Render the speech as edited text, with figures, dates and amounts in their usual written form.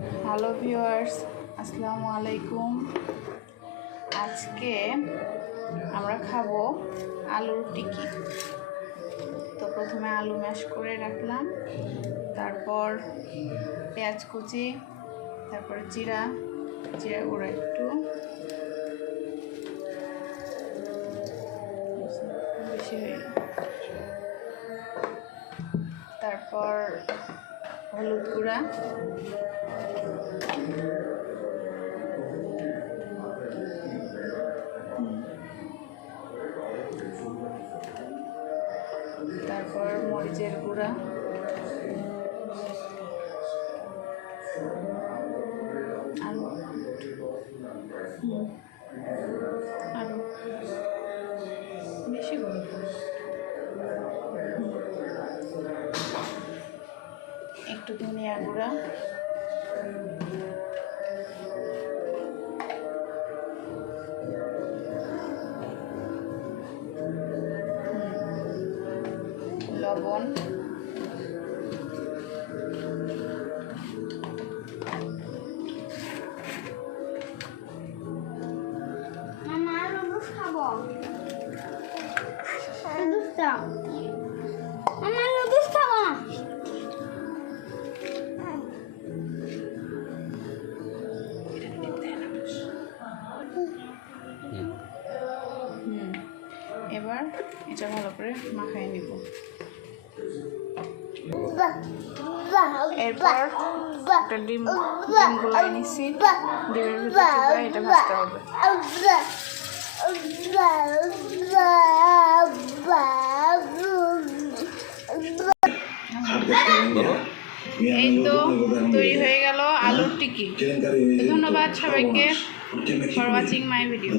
Hello viewers, আসসালামু আলাইকুম। আজকে আমরা খাবো আলুর টিকি। তো প্রথমে আলু ম্যাশ করে রাখলাম, তারপর পেঁয়াজ কুচি, তারপর জিরা গুঁড়া একটু বেশি হয়ে, তারপর হলুদ গুঁড়া, তারপর মরিচের গুঁড়া, আলু বেশি গুঁড়ো, একটু ধনিয়া গুঁড়া, লবণ, এবার এটা ভালো করে মাখায় নিব। এরপর একটা ডিম গুলাই নিচ্ছি, ডিমের ভিতরে এটা ভাজতে হবে। এই তো তৈরি হয়ে গেল আলুর টিকি। ধন্যবাদ সবাইকে ফর ওয়াচিং মাই ভিডিও।